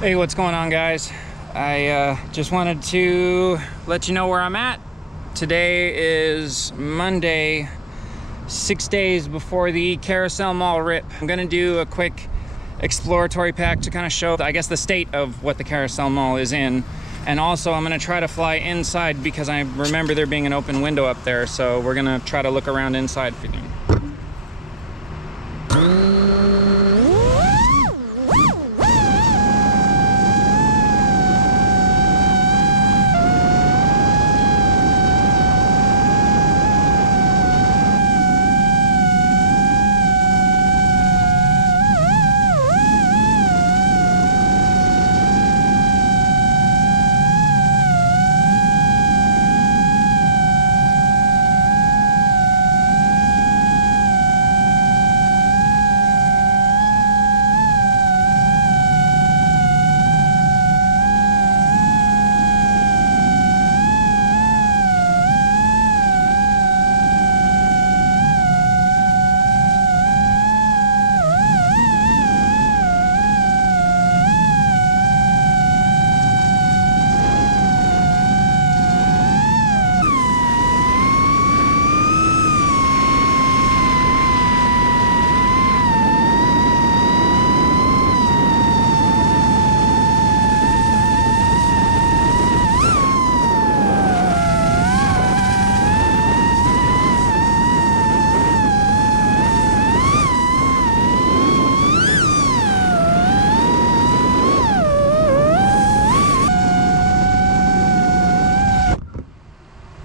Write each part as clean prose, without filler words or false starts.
Hey, what's going on, guys? I just wanted to let you know where I'm at. Today is Monday, 6 days before the Carousel Mall rip. I'm gonna do a quick exploratory pack to kind of show, I guess, the state of what the Carousel Mall is in. And also I'm gonna try to fly inside because I remember there being an open window up there. So we're gonna try to look around inside.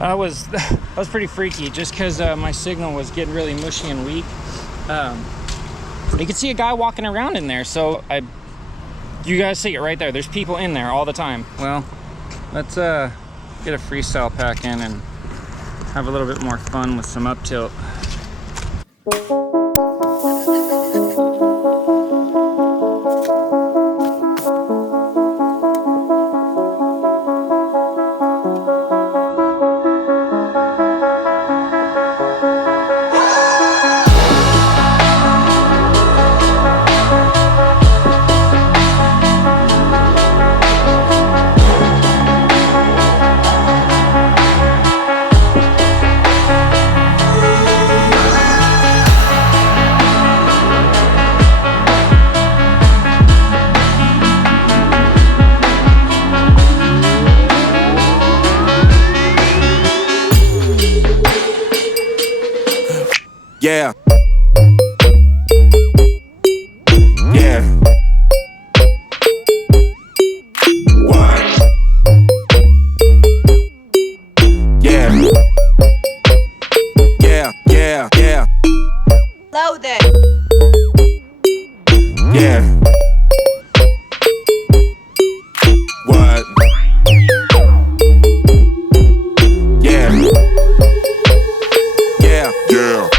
That was pretty freaky, just because my signal was getting really mushy and weak. You could see a guy walking around in there, so you guys see it right there. There's people in there all the time. Well, let's get a freestyle pack in and have a little bit more fun with some up tilt. Yeah. Yeah. What? Yeah. Yeah, yeah, yeah. Load it. Yeah. What? Yeah. Yeah. Yeah.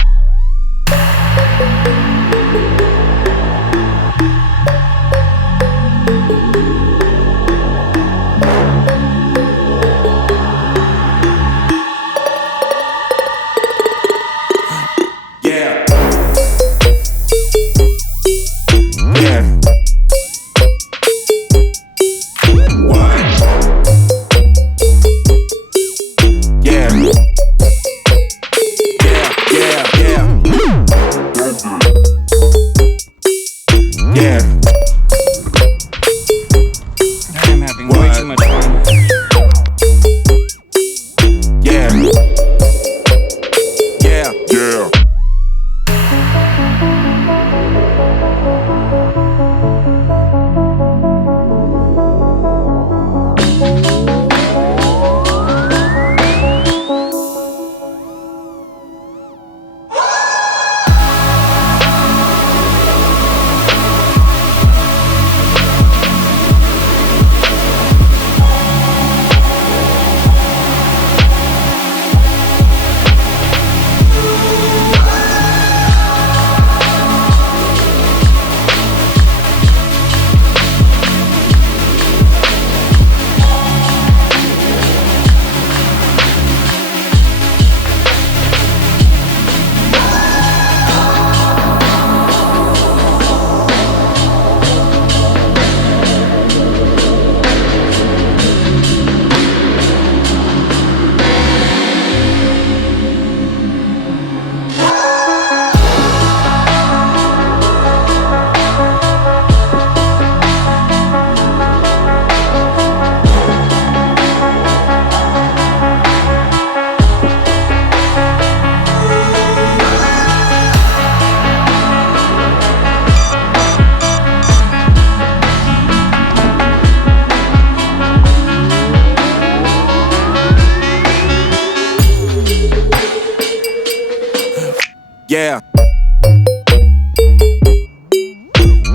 Yeah.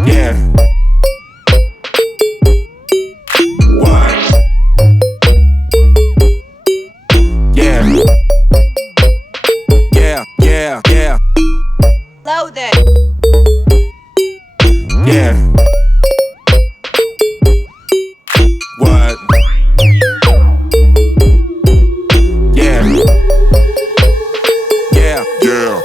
Yeah. What? Yeah. Yeah, yeah, yeah. Loaded. Yeah. What? Yeah. Yeah. Yeah.